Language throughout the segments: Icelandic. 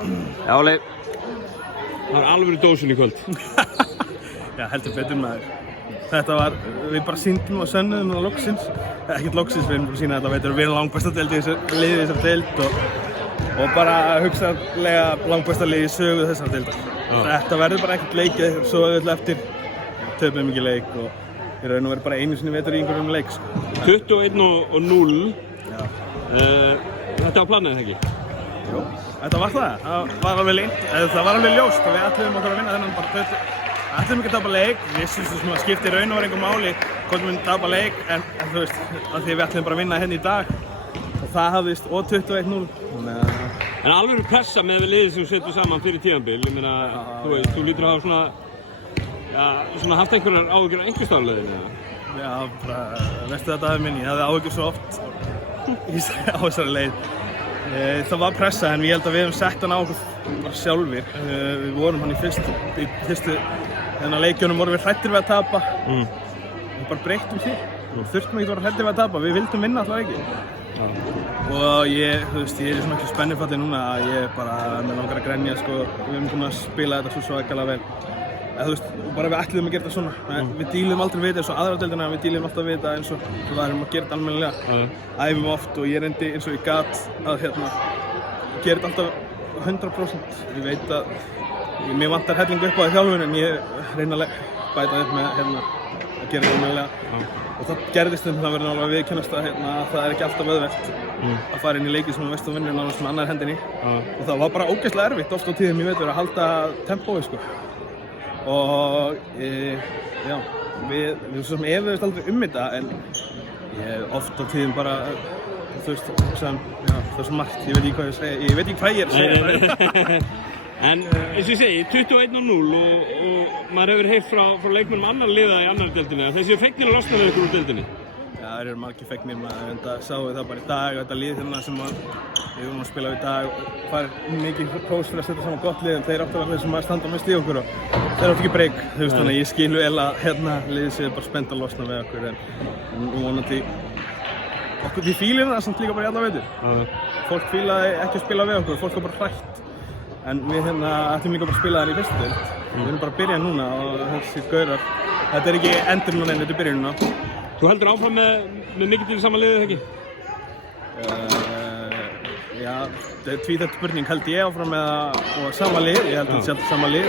Já, Óli, það alveg dósin í kvöld. Já, heldur betur maður. Þetta var, við bara sýndum og sönnuðum það loksins. Ekkert loksins, við erum bara að sýna þetta veitur. Við erum langbesta deild í þessari deild og bara hugsanlega langbesta lið í sögu þessari deildar. Þetta verður bara ekkert leikið, svo auðvitað eftir töpum mikið leik og í raun og verður bara einu sinni vetur í einhverjum leik. 21-0. Já. Þetta var planið, ekki? Jú, þetta var það. Það var alveg ljóst og við ætluðum okkur að vinna þennan bara ætlum ekki að tapa leik, við vissum að skipti raun og var einhver máli hvort við myndum tapa leik en þú veist, af því við ætlum bara að vinna hérna í dag og það hafðist og 21-0 En alveg pressa með liðið sem setjum saman fyrir tímabil, ég meina, þú veist, þú lítur að hafa svona haft einhverjar áhyggjur á einhverstaðarliðinu eða? Já, bara, veistu þetta aðeins minni, ég hafði áhyggjur svo oft á þessari leið. Það var pressa en ég held að við hefum sett hann á okkur bara sjálfir. Við vorum hann í fyrstu leikjunum vorum við hrættir við að tapa. Við bara breyttum því. Við þurftum ekki að vera hrættir við að tapa, við vildum vinna alltaf ekki. Og þú veist, ég er svona ekki spennifalli núna að ég bara með langar að grenja sko. Við hefum búin að spila þetta svo svakalega vel. Þú veist, bara við ætluðum að gera þetta svona. Við dílum aldrei við þetta eins og aðra deildina, við dílum alltaf við þetta eins og við varum að gera þetta almennilega. Æfum oft og ég reyndi eins og ég gat að gera þetta alltaf 100%. Ég veit að mér vantar hellingu upp á því þjálfun en ég reyna að bæta upp með að gera þetta almennilega. Og það gerðist það verður náttúrulega að viðurkennast að það er ekki alltaf auðvelt að fara inn í leiki sem þú veist þú vinnur náttúrulega með annar hendinni. Og það var bara ógeðslega erfitt oft á tíðum ég veit að halda tempóið sko. Og já, við svo sem efuðumst aldrei þetta en oft á tíðum bara, þú veist, það er svo margt, ég veit ekki hvað ég segja, ég veit ekki hvað ég er að segja. En eins og ég segi, 21-0 og maður hefur heyrt frá leikmönnum annar liða í annarri deildinni að þeir séu fegnir að losna við ykkur úr deildinni. Já, þeir eru margir fegnir maður, en það sáum við það bara í dag, þetta lið hérna sem við vorum að spila í dag og farið mikið hrós fyrir að setja saman gott lið en þeir áttu að vera þeir sem að standa mest í okkur og þeir áttu ekki breyk, þú veist þannig að ég skil vel að liðið séu bara spennt að losna við okkur en vonandi okkur því fílir það samt líka bara í alla veitur. Fólk fílaði ekki að spila við okkur, fólk var bara hrætt en við ætlum líka bara að spila þar í fyrstu deild. Við erum bara að byrja núna og þessi gaurar, þetta er ekki endur núna en þetta er byrjun núna. Þú heldur áfram með mikið til sama liðið, ekki? Já, tvíþætt spurning held ég áfram með sama lið, ég held að þetta sé alltaf sama lið.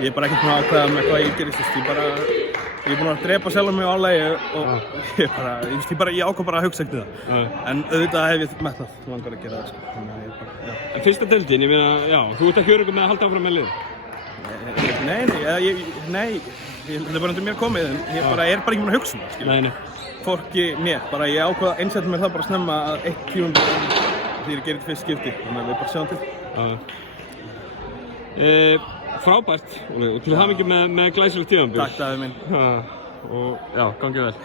Ég er bara ekkert með að ákveða með hvað ég gerist, ég er búinn að drepa sjálf mig á álægi og ég ákvað bara að hugsa ekkert það. En auðvitað hef ég metnað, þú langar að gera það, sko. En fyrsta deildin, ég meina, já, þú ert ekki öruggur með að halda áfram með liðið? Nei, þetta er bara undir mér komið, en ég er bara ekki búinn að hugsa það, skilja. Hvorki mér, bara ég ákvað að einsetja mér það bara snemma að 1 tímabil því ég gerir fyrst skipti, þannig að við bara sjáum til. Frábært, og til hamingju með glæsilegt tímabil. Takk, Davíð minn. Og já, gangið vel.